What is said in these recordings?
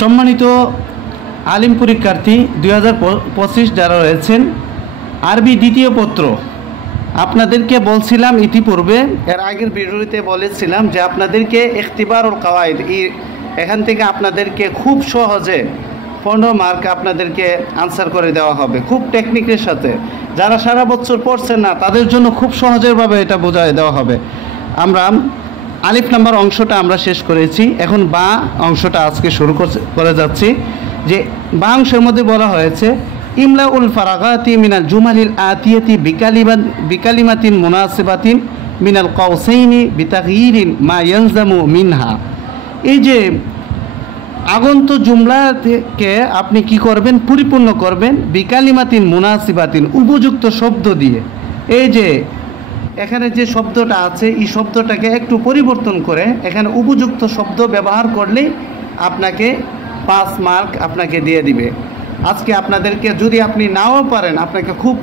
সম্মানিত আলিম পরীক্ষার্থী 2025 যারা রয়েছেন, আরবি দ্বিতীয় পত্র আপনাদেরকে বলছিলাম ইতিপূর্বে, এর আগের ভিডিওতে বলেছিলাম যে আপনাদেরকে ইখতিবারুল কাওয়াইদ এখান থেকে আপনাদেরকে খুব সহজে 15 মার্ক আপনাদেরকে আনসার করে দেওয়া হবে, খুব টেকনিকের সাথে। যারা সারা বছর পড়ছেন না তাদের জন্য খুব সহজেভাবে এটা বোঝায় দেওয়া হবে। আমরা আলিফ নাম্বার অংশটা আমরা শেষ করেছি, এখন বা অংশটা আজকে শুরু করে যাচ্ছি। যে বা অংশের মধ্যে বলা হয়েছে ইমলাউল ফারাগাতি মিনাল জুমালিল আতিয়াতি বিকালিমাতিন মুনাসিবাতিন মিনাল কাউসাইনি বিতাগয়িরিন মা ইয়ালজামু মিনহা। এই যে আগন্ত জুমলাকে আপনি কি করবেন, পরিপূর্ণ করবেন বিকালিমাতিন মুনাসিবাতিন, উপযুক্ত শব্দ দিয়ে। এই যে এখানে যে শব্দটা আছে এই শব্দটাকে একটু পরিবর্তন করে এখানে উপযুক্ত শব্দ ব্যবহার করলেই আপনাকে 5 মার্ক আপনাকে দিয়ে দিবে। আজকে আপনাদেরকে যদি আপনি নাও পারেন, আপনাকে খুব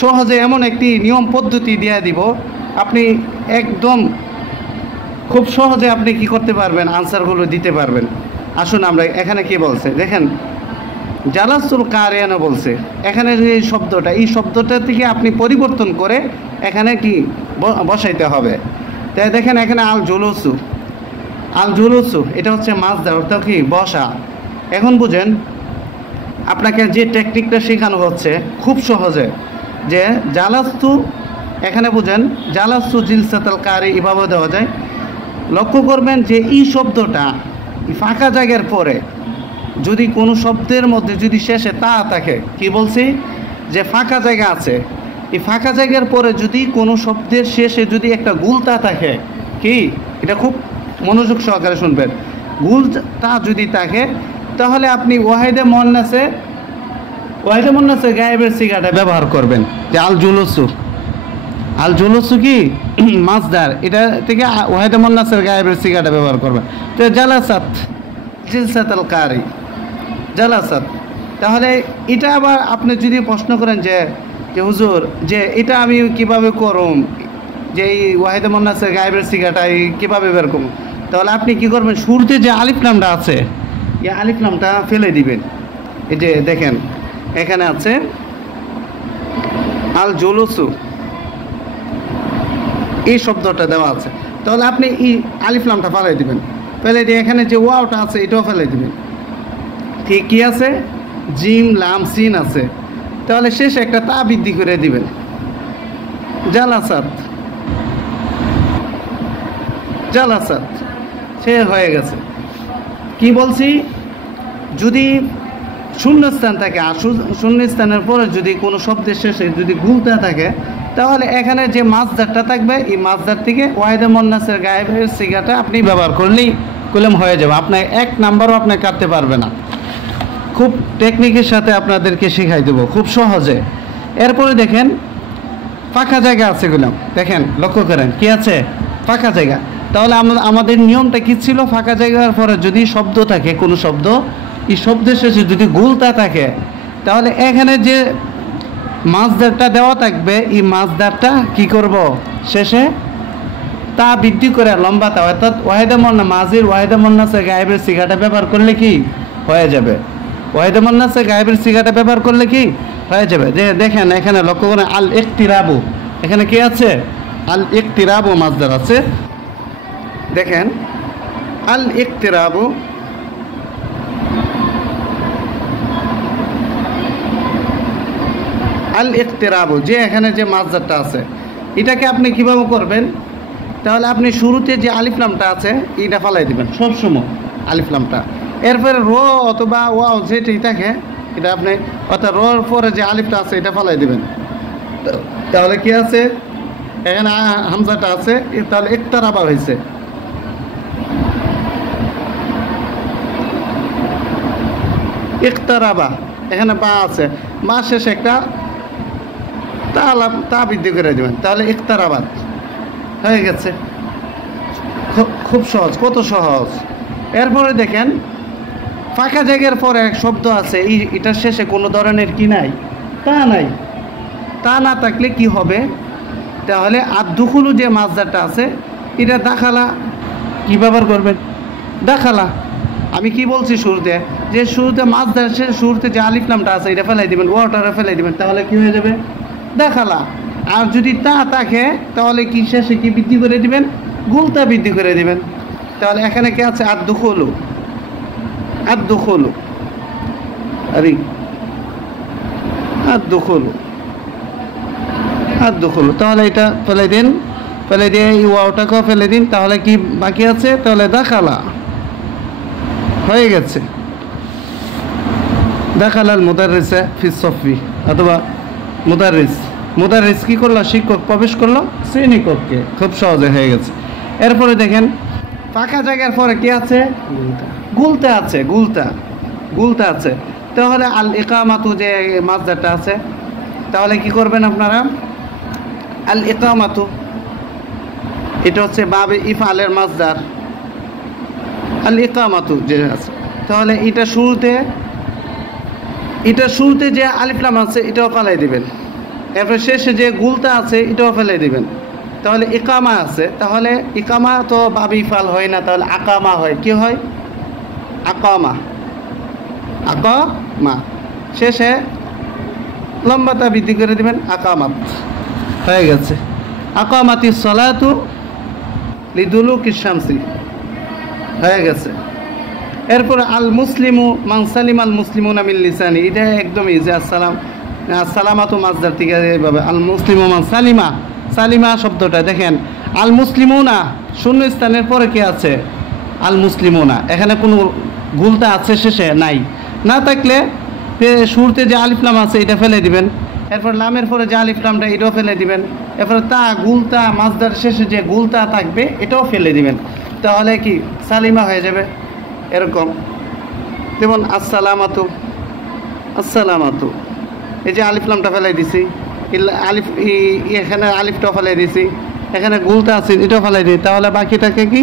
সহজে এমন একটি নিয়ম পদ্ধতি দিয়ে দিব, আপনি একদম খুব সহজে আপনি কি করতে পারবেন, আনসারগুলো দিতে পারবেন। আসুন আমরা এখানে কি বলছে দেখেন, জালাসুল কারিয়ানা বলছে। এখানে যে শব্দটা, এই শব্দটা থেকে আপনি পরিবর্তন করে এখানে কি বসাইতে হবে। তাই দেখেন এখানে আল জুলুসু এটা হচ্ছে মাজদার, অর্থাৎ কি বসা। এখন বুঝেন আপনাকে যে টেকনিকটা শেখানো হচ্ছে খুব সহজে, যে জালাস্তু, এখানে বুঝেন জালাস্তু জিলসাতাল কারি এভাবে দেওয়া যায়। লক্ষ্য করবেন যে এই শব্দটা ফাঁকা জায়গার পরে যদি কোনো শব্দের মধ্যে যদি শেষে তা থাকে, কি বলছি যে ফাঁকা জায়গা আছে, এই ফাঁকা জায়গার পরে যদি কোনো শব্দের শেষে যদি একটা গুলতা থাকে, কি এটা খুব মনোযোগ সহকারে শুনবেন, গুলতা যদি থাকে তাহলে আপনি ওয়াহিদে মুন্নাসে গায়েবের সিগাটা ব্যবহার করবেন। যে আল জুলুসু কি মাজদার, এটা থেকে ওয়াহিদে মুন্নাসের গায়েবের সিগাটা ব্যবহার করবেন। তো জালাসাত জিলসাতাল কারি জালাসাত, তাহলে এটা আবার আপনি যদি প্রশ্ন করেন যে হুজুর যে এটা আমি কিভাবে করুম, যে এই ওয়াহিদে মুন্নাসের গায়েবের সিগাটা কীভাবে বের করুন, তাহলে আপনি কি করবেন, শুরুতে যে আলিফ নামটা আছে এই আলিফ নামটা ফেলে দিবেন। এই যে দেখেন এখানে আছে আল জুলুসু, এই শব্দটা দেওয়া আছে, তাহলে আপনি এই আলিফ নামটা ফেলে দিবেন। ফেলে দিয়ে এখানে যে ওয়াওটা আছে এটাও ফেলে দিবেন। ঠিক কি আছে, জিম লাম সিন আছে, তাহলে শেষে একটা তা বৃদ্ধি করে দিবেন। জালাসাত সে হয়ে গেছে। কি বলছি, যদি শূন্যস্থান থাকে আর শূন্যস্থানের পরে যদি কোনো শব্দের শেষে যদি গুলতা থাকে, তাহলে এখানে যে মাজদারটা থাকবে এই মাজদার থেকে ওয়াহিদে মুন্নাসের গায়েবের সিগাটা আপনি ব্যবহার করলেই কলম হয়ে যাবে। আপনার 1 নাম্বারও আপনি কাটতে পারবে না। খুব টেকনিকের সাথে আপনাদেরকে শেখাই দেবো খুব সহজে। এরপরে দেখেন ফাঁকা জায়গা আছে, গুলাম দেখেন লক্ষ্য করেন কি আছে, ফাঁকা জায়গা। তাহলে আমাদের নিয়মটা কি ছিল, ফাঁকা জায়গার পরে যদি শব্দ থাকে, কোনো শব্দ, এই শব্দের শেষে যদি গুলতা থাকে, তাহলে এখানে যে মাজদারটা দেওয়া থাকবে এই মাজদারটা কি করব, শেষে তা বৃদ্ধি করে লম্বাতা, অর্থাৎ ওয়াহিদে মুন্নাসের গায়েবের সিগাটা ব্যবহার করলে কি হয়ে যাবে, ওয়াহিদে মুন্নাসের গায়েবের সিগাটা ব্যবহার করলে কি হয়ে যাবে। যে দেখেন এখানে লক্ষ্য করেন আল ইকতিরাবু, এখানে কি আছে, আল ইকতিরাবু মাজদার আছে। দেখেন আল ইকতিরাবু যে এখানে যে মাজদারটা আছে এটাকে আপনি কিভাবে করবেন, তাহলে আপনি শুরুতে যে আলিফ লামটা আছে এইটা ফালাই দিবেন সবসময়, আলিফ লামটা। এরপরে র অথবা ওয়াও যেটাই থাকে এটা আপনি, অর্থাৎ রর পরে যে আলিফটা আছে এটা ফালাই দিবেন। তাহলে কি আছে, এখানে হামজাটা আছে, তাহলে ইকতারাবা হয়েছে। ইকতারাবা, এখানে বা আছে, বা শেষে একটা তা বৃদ্ধি করে দেবেন, তাহলে ইকতারাবাত হয়ে গেছে। খুব সহজ, কত সহজ। এরপরে দেখেন ফাঁকা জায়গার পরে এক শব্দ আছে, এটার শেষে কোনো ধরনের কি নাই, তা নাই। তা না থাকলে কি হবে, তাহলে আদুখুলু যে মাজদারটা আছে এটা দাখালা কি ব্যবহার করবেন, দাখালা আমি কি বলছি শুরুতে, যে শুরুতে মাজদার শুরুতে যে আলিফ লামটা আছে এটা ফেলাই দিবেন, ওয়াটারে ফেলাই দিবেন, তাহলে কি হয়ে যাবে? দেখালা। আর যদি তা থাকে তাহলে কি শেষে কি বৃদ্ধি করে দিবেন? গুলতা বৃদ্ধি করে দিবেন। তাহলে এখানে কি আছে? আদ-দুখুলু, আদ-দুখুলু, আরে আদ-দুখুলু, আদ-দুখুলু। তাহলে এটা ফেলে দিন, ফেলে দিয়ে এই ওয়াওটাকেও ফেলে দিন। তাহলে কি বাকি আছে? তাহলে দাখালা হয়ে গেছে। দাখালাল মুদাররিসা ফিস সফি, অথবা মুদাররিস কি করলো? শিক্ষক প্রবেশ করলো শ্রেণীকক্ষে। খুব সহজে হয়ে গেছে। এরপরে দেখেন ফাঁকা জায়গার পরে কি আছে? গুলতা আছে, গুলতা আছে। তাহলে আল ইকামাতু যে মাজদারটা আছে, তাহলে কি করবেন আপনারা? আল ইকামাতু এটা হচ্ছে বাবে ইফআলের মাজদার, আল ইকামাতু যে আছে, তাহলে এটা শুরুতে যে আলিফ লাম আছে এটাও ফেলাই দিবেন। এরপর শেষে যে গুলতা আছে এটাও ফেলাই দিবেন। তাহলে ইকামা আছে, তাহলে ইকামা তো বাবে ইফআল হয় না, তাহলে আকামা হয়। কি হয়? আকামা, আকামা। শেষে লম্বাটা বৃদ্ধি করে দিবেন, আকামাত হয়ে গেছে। আকামাতিস সালাতু লিদুলুকিশ শামসি হয়ে গেছে। এরপরে আল মুসলিমু মান সালিমাল মুসলিমুনা মিন লিসানি, এটা একদম ইজি। আসসালামাতু মাজদার থেকে এইভাবে আল মুসলিমু মান সালিমা, সালিমা শব্দটা দেখেন আল মুসলিমুনা শূন্য স্থানের পরে কি আছে? আল মুসলিমুনা। এখানে কোনো গুলতা আছে শেষে? নাই। না থাকলে শুরুতে যে আলিফ লাম আছে এটা ফেলে দিবেন। এরপর লামের পরে যে আলিফ লামটা এটাও ফেলে দিবেন। এরপরে গুলতা মাজদার শেষে যে গুলতা থাকবে এটাও ফেলে দিবেন। তাহলে কি সালিমা হয়ে যাবে। এরকম যেমন আসসালামাতু, আসসালামাতু, এই যে আলিফ লামটা ফেলাই দিছি, আলিফ এখানে আলিফটাও ফেলাই দিছি, এখানে গুলতা আছে এটাও ফেলাই দিই, তাহলে বাকিটাকে কি